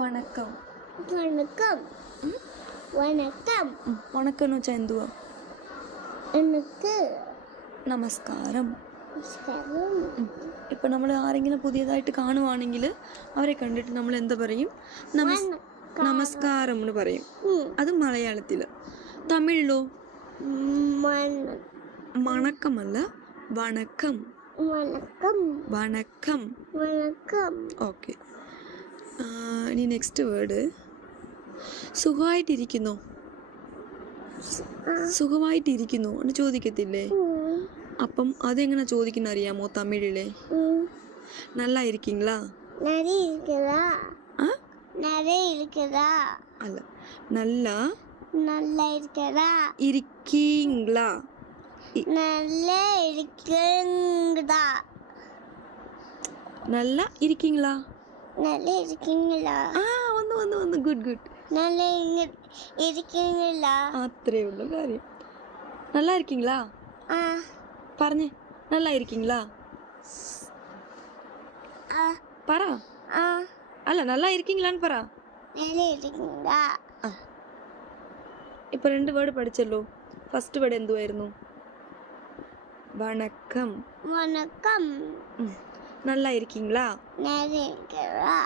വണക്കം. വണക്കം. വണക്കം. വണക്കം എന്ന് വെച്ചാൽ എന്തുവാ? എനിക്ക് നമസ്കാരം. നമസ്കാരം. ഇപ്പം നമ്മൾ ആരെങ്കിലും പുതിയതായിട്ട് കാണുവാണെങ്കിൽ അവരെ കണ്ടിട്ട് നമ്മൾ എന്താ പറയും? നമസ്കാരം എന്ന് പറയും. അത് മലയാളത്തിൽ. തമിഴിലോ? മണക്കമല്ല, വണക്കം. വണക്കം. വണക്കം. വണക്കം. ഓക്കെ. ഇനി നെക്സ്റ്റ് വേർഡ് സുഖമായിട്ടിരിക്കുന്നു. സുഖമായിട്ടിരിക്കുന്നു എന്ന് ചോദിക്കത്തില്ലേ? അപ്പം അതെങ്ങനെ ചോദിക്കുന്ന അറിയാമോ തമിഴിലെ? നല്ല ഇരിക്കீங்களா? நிறைய இருக்குதா? நிறைய இருக்குதா? അല്ല, നല്ല நல்லா இருக்குதா? ഇരിക്കீங்களா? நல்லா இருக்குதா? നല്ല ഇരിക്കீங்களா? நல்லா இருக்கீங்களா? വന്നു ഗുഡ്. நல்லா இருக்கீங்களா? അത്രേ ഉള്ളൂ കാര്യം. നല്ല ഇരിക്കீங்களா? പറഞ്ഞേ, നല്ല ഇരിക്കீங்களா? പറ. അല്ല, നല്ല ഇരിക്കீங்களான்னு പറ. நல்லா இருக்கீங்களா? ഇപ്പൊ 2 വേർഡ് പഠിച്ചല്ലോ. ഫസ്റ്റ് വേർഡ് എന്തുവായിരുന്നു? വണക്കം. വണക്കം. നല്ല ഇരിക്കீங்களா? நல்லா இருக்கீங்களா?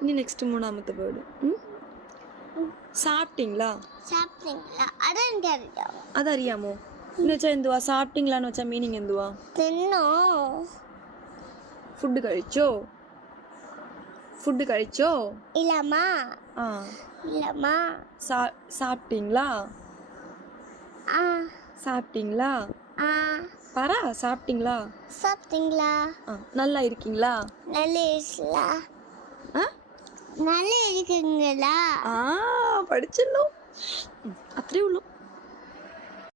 ഇനി നെക്സ്റ്റ് 3ാമത്തെ വേർഡ് സാപ്പിട്ടீங்களா? സാപ്പിട്ടீங்களா? അതെനിക്കറിയാം. അതറിയാമോ? എന്ന് വെച്ചാൽ എന്തുവാ? സാപ്പിട്ടீங்களாന്ന് വെച്ചാൽ മീനിങ് എന്തുവാ? തിന്നോ. ഫുഡ് കഴിച്ചോ? ഫുഡ് കഴിച്ചോ? ഇല്ലമ്മാ. ഇല്ലമ്മാ. സാപ്പിട്ടீங்களா? சாப்பிட்டீங்களா? പറ, சாப்பிட்டீங்களா? சாப்பிட்டீங்களா? நல்லா இருக்கீங்களா? நல்லா இருக்கீங்களா? நல்லா இருக்கீங்களா? படிச்சല്ലോ.